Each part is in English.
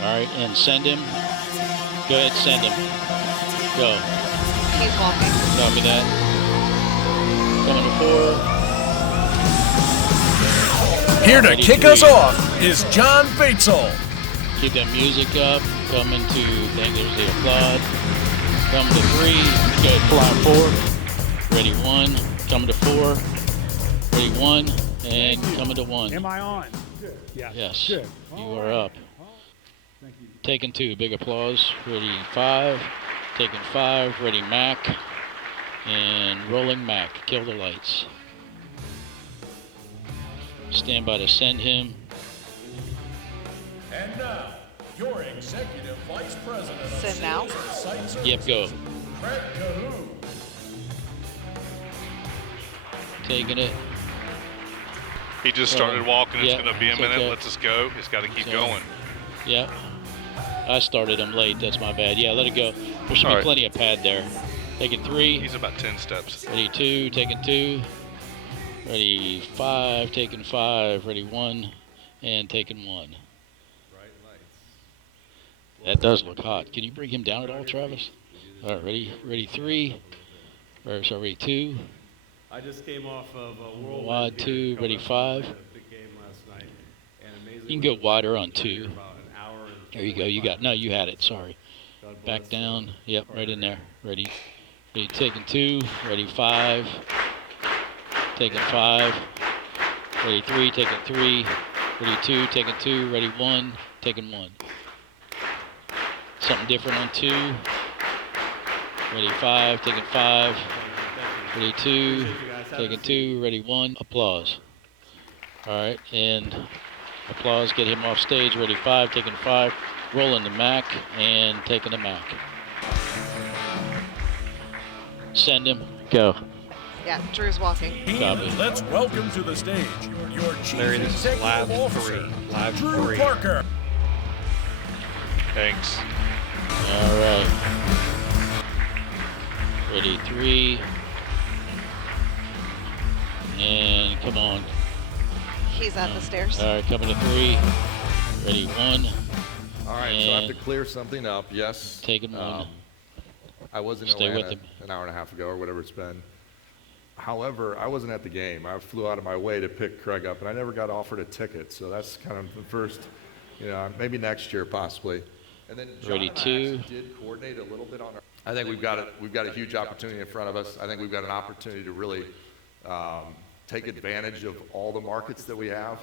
All right, and send him. Go ahead, send him. Go. He's walking. Copy that. Coming to 4. Here to Ready kick 3. us off is John Batesel. Keep that music up. Coming to, thank there's the applaud. Coming to 3. Go ahead, fly 4. Ready 1. Coming to 4. Ready 1. And coming to 1. Am I on? Good. Yeah. Yes. Good. You are up. Thank you. Taking 2. Big applause. Ready 5. Taking 5. Ready Mac. And rolling Mac. Kill the lights. Stand by to send him. And now, your Executive Vice President of Send now. Site Services, Yep, go. Craig Cahoon. Taking it. He just started walking. It's Yeah, going to be a it's minute. okay. Let's just go. He's got to keep So, going. Yep. I started him late. That's my bad. Yeah, let it go. There should All be right. plenty of pad there. Taking 3. He's about 10 steps. Ready 2. Taking 2. Ready 5. Taking 5. Ready 1. And taking 1. That does look hot. Can you bring him down at all, Travis? All right, ready 3. Or sorry, ready 2. I just came off of a whirlwind Wide here 2. coming Ready up. 5. I had a big game last night, and amazingly, You can go wider on we were here 2. about an hour and There you go. You got, no, you had it. Sorry. God Back bless, down. Yep, right in partner. there. Ready. Ready. Taking 2. Ready 5. Taking 5. Ready 3. Taking 3. Ready 2. Taking 2. Ready 1. Taking 1. Something different on 2. Ready 5. Taking 5. Ready 2. Taking 2. Ready 1. Applause. All right, and applause. Get him off stage. Ready 5. Taking 5. Rolling the Mac and taking the Mac. Send him. Go. Yeah, Drew's walking. Copy. Let's welcome to the stage your Chief Larry, this is Executive Lab Officer, 3. Lab Drew 3. Parker. Thanks. All right. Ready 3. And come on. He's at the stairs. All right, coming to 3. Ready 1. All right, so I have And to clear something up. Yes. taking 1. I was in Stay with Atlanta him. an hour and a half ago or whatever it's been. However, I wasn't at the game. I flew out of my way to pick Craig up, and I never got offered a ticket. So that's kind of the first, maybe next year possibly. And then John Ready, and I 2. actually did coordinate a little bit on our. I think we've got a huge opportunity in front of us. I think we've got an opportunity to really take advantage of all the markets that we have.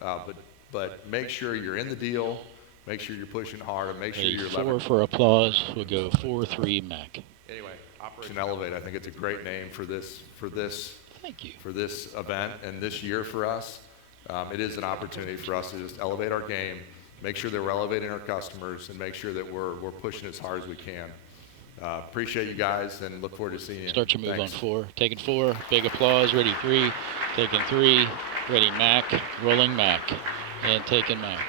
But make sure you're in the deal. Make sure you're pushing hard, and make sure Ready you're 4 leveraging. for applause. We'll go 4-3 Mac. Anyway, Operation Elevate. I think it's a great name for this Thank you. event and this year for us. It is an opportunity for us to just elevate our game, make sure that we're elevating our customers, and make sure that we're pushing as hard as we can. Appreciate you guys, and look forward to seeing you. Start your move Thanks. on 4. Taking 4. Big applause. Ready 3. Taking 3. Ready Mac. Rolling Mac. And taking Mac.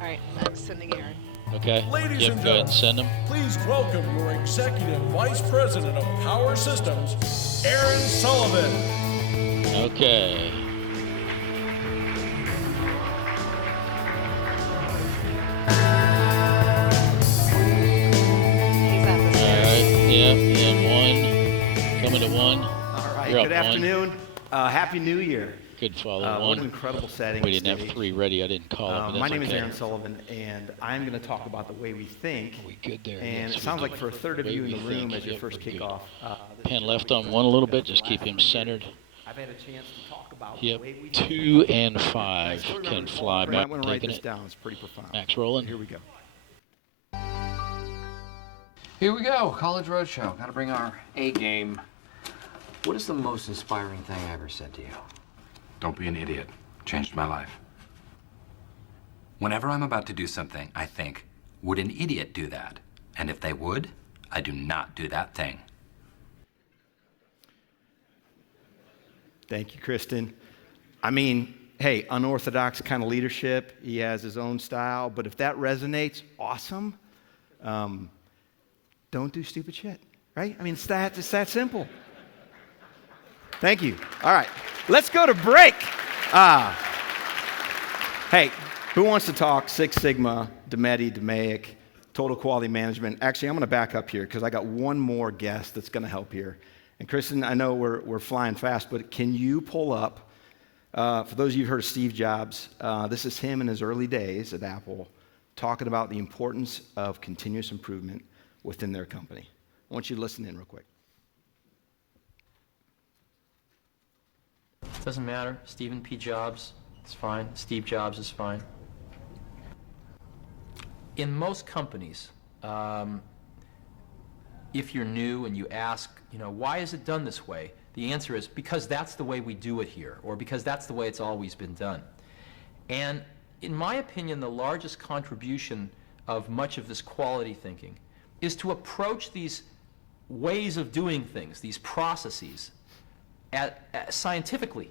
All right, I'm sending Aaron. Okay? Ladies Yep, and go ahead and send gentlemen, him. please welcome your Executive Vice President of Power Systems, Aaron Sullivan. Okay. He's at the All stairs. right. Yep. And 1. Coming to 1. All right, You're up good 1. afternoon. Happy New Year. Good follow. What 1. an incredible setting. We didn't have stage. 3 ready. I didn't call it. But My that's name is okay. Aaron Sullivan, and I'm going to talk about the way we think. We good there. And Yes, it we sounds do. like for a third of Way you in we the room think. as your Yep, first we're good. kickoff. Pen left on 1 a little bit. Just keep him centered. I've had a chance to talk about Yep. the way we 2 and I 5 still remember can the fly ball. back. I want to write Taking this it. down. It's pretty profound. Max rolling. Here we go. Here we go, College Roadshow. Got to bring our A game. What is the most inspiring thing I ever said to you? Don't be an idiot. Changed my life. Whenever I'm about to do something, I think, would an idiot do that? And if they would, I do not do that thing. Thank you, Kristen. I mean, hey, unorthodox kind of leadership. He has his own style, but if that resonates, awesome. Don't do stupid shit, right? I mean, it's that simple. Thank you. All right, let's go to break. Hey, Who wants to talk Six Sigma, DeMetti, DeMaic, total quality management? Actually, I'm going to back up here because I got one more guest that's going to help here. And Kristen, I know we're flying fast, but can you pull up, for those of you who've heard of Steve Jobs, this is him in his early days at Apple talking about the importance of continuous improvement within their company. I want you to listen in real quick. Doesn't matter. Stephen P. Jobs, it's fine. Steve Jobs is fine. In most companies, if you're new and you ask, why is it done this way? The answer is because that's the way we do it here, or because that's the way it's always been done. And in my opinion, the largest contribution of much of this quality thinking is to approach these ways of doing things, these processes, scientifically,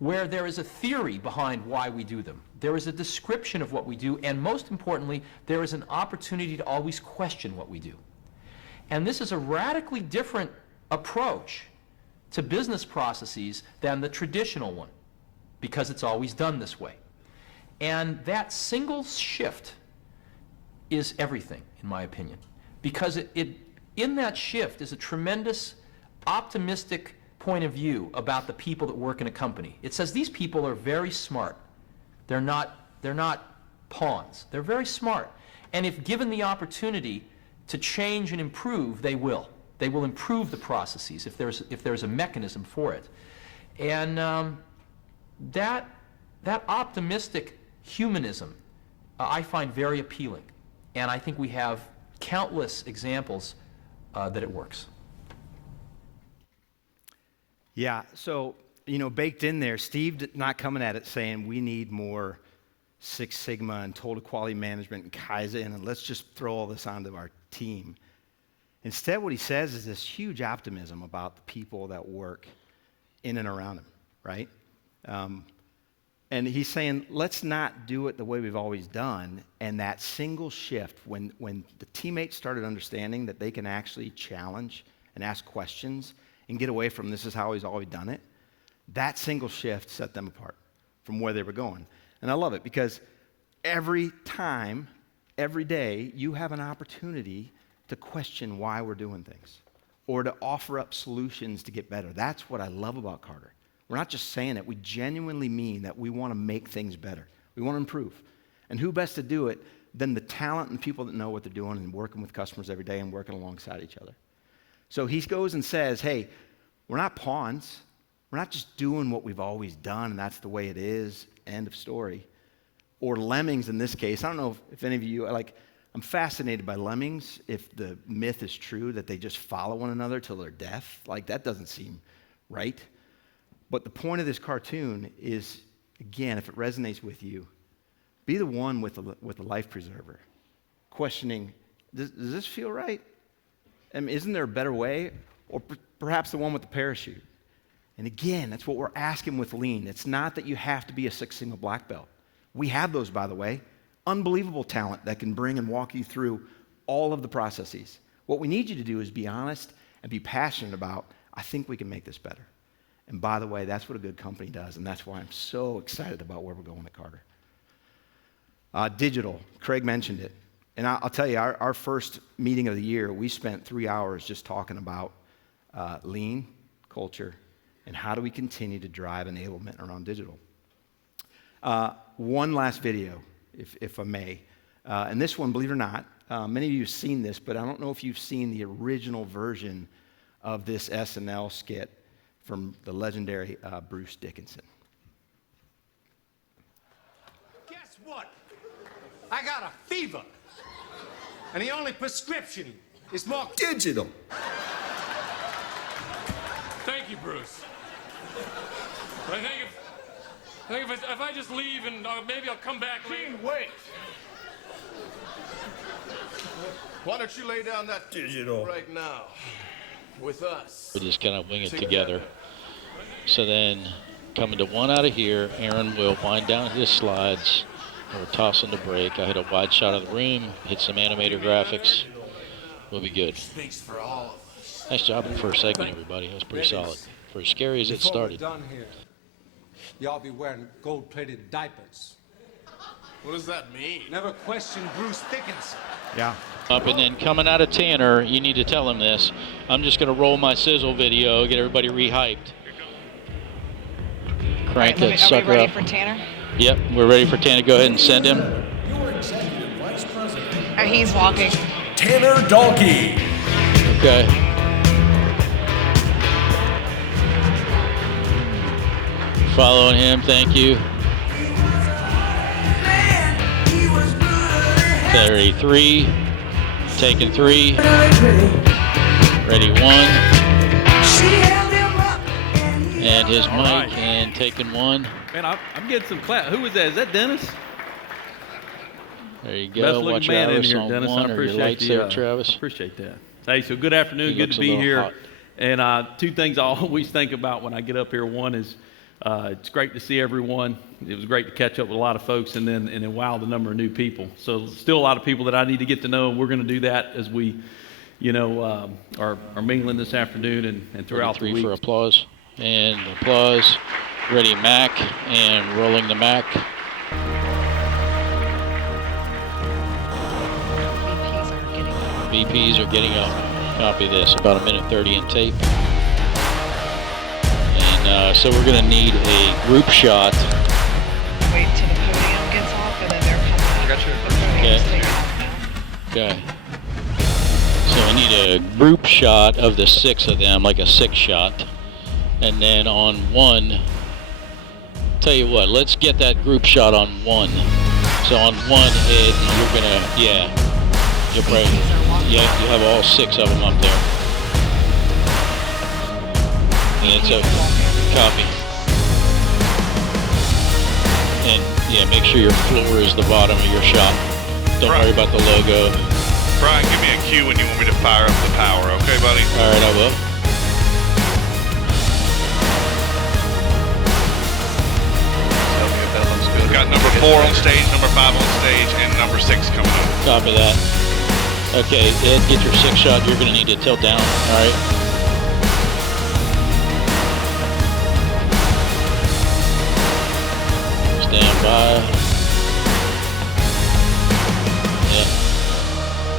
where there is a theory behind why we do them. There is a description of what we do, and most importantly, there is an opportunity to always question what we do. And this is a radically different approach to business processes than the traditional one, because it's always done this way. And that single shift is everything, in my opinion, because in that shift is a tremendous optimistic point of view about the people that work in a company. It says these people are very smart. They're not pawns. They're very smart. And if given the opportunity to change and improve, they will. They will improve the processes if there's a mechanism for it. And that optimistic humanism I find very appealing. And I think we have countless examples that it works. Yeah, so, baked in there, Steve not coming at it saying we need more Six Sigma and total quality management and Kaizen, and let's just throw all this onto our team. Instead, what he says is this huge optimism about the people that work in and around him, right? And he's saying, let's not do it the way we've always done. And that single shift, when the teammates started understanding that they can actually challenge and ask questions and get away from this is how he's always done it, that single shift set them apart from where they were going. And I love it because every time, every day, you have an opportunity to question why we're doing things or to offer up solutions to get better. That's what I love about Carter. We're not just saying it. We genuinely mean that we want to make things better. We want to improve. And who best to do it than the talent and people that know what they're doing and working with customers every day and working alongside each other. So he goes and says, hey, we're not pawns. We're not just doing what we've always done and that's the way it is, end of story. Or lemmings in this case. I don't know if any of you, I'm fascinated by lemmings if the myth is true that they just follow one another till their death. That doesn't seem right. But the point of this cartoon is, again, if it resonates with you, be the one with the life preserver, questioning, does this feel right? I mean, isn't there a better way? Or perhaps the one with the parachute. And again, that's what we're asking with Lean. It's not that you have to be a Six Sigma black belt. We have those, by the way. Unbelievable talent that can bring and walk you through all of the processes. What we need you to do is be honest and be passionate about, I think we can make this better. And by the way, that's what a good company does, and that's why I'm so excited about where we're going at Carter. Digital, Craig mentioned it. And I'll tell you, our first meeting of the year, we spent 3 hours just talking about lean culture and how do we continue to drive enablement around digital. One last video, if I may. And this one, believe it or not, many of you have seen this, but I don't know if you've seen the original version of this SNL skit from the legendary Bruce Dickinson. Guess what? I got a fever. And the only prescription is more digital. Thank you, Bruce. But I think if I just leave and maybe I'll come back later. Wait. Why don't you lay down that digital right now with us? We just kind of wing it together. So then, coming to one out of here, Aaron will wind down his slides. We're tossing the break. I hit a wide shot of the room, hit some animator graphics. We'll be good. Speaks for all of us. Nice job in the first segment, everybody. That was pretty solid. For as scary as it started. Before we're done here, y'all be wearing gold-plated diapers. What does that mean? Never question Bruce Thickens. Yeah. Up and then coming out of Tanner, you need to tell him this. I'm just going to roll my sizzle video, get everybody rehyped. Crank that sucker up. Are we ready for Tanner? Yep, we're ready for Tanner. Go ahead and send him. Your Executive Vice President, He's walking. Tanner Dalkey. Okay. Following him, thank you. 33, taking 3, ready 1, and his mic, right. and taking 1. Man, I'm getting some clap. Who was that? Is that Dennis? There you Best go. looking Watch man your in iris here, on Dennis. 1 I or your appreciate lights there, Travis. I appreciate that. Hey, so good afternoon. He Good looks to a be little here. hot. And 2 things I always think about when I get up here. One is it's great to see everyone. It was great to catch up with a lot of folks, and then wow, the number of new people. So still a lot of people that I need to get to know. We're going to do that as we, are mingling this afternoon and throughout the week. 3 for applause. And applause. Ready Mac, and rolling the Mac. VPs are getting up. Copy this. About 1:30 in tape. And so we're going to need a group shot. Wait till the podium gets off, and then they're coming up. Got you. The podium's Okay. taking off now. Okay. So I need a group shot of the 6 of them, like a 6 shot. And then on 1, tell you what, let's get that group shot on 1. So on 1, Ed, you're going to, you'll probably, you have all 6 of them up there. And it's a copy. And make sure your floor is the bottom of your shot. Don't worry about the logo. Bryan, give me a cue when you want me to fire up the power, okay, buddy? All right, I will. Tell me if that looks good. Got number 4 on stage, number 5 on stage, and number 6 coming up. Copy that. Okay, Ed, get your 6 shot. You're going to need to tilt down. All right. Stand by. Yeah.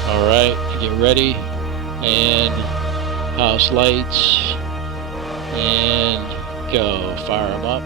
All right. Get ready. And house lights. And go. Fire them up.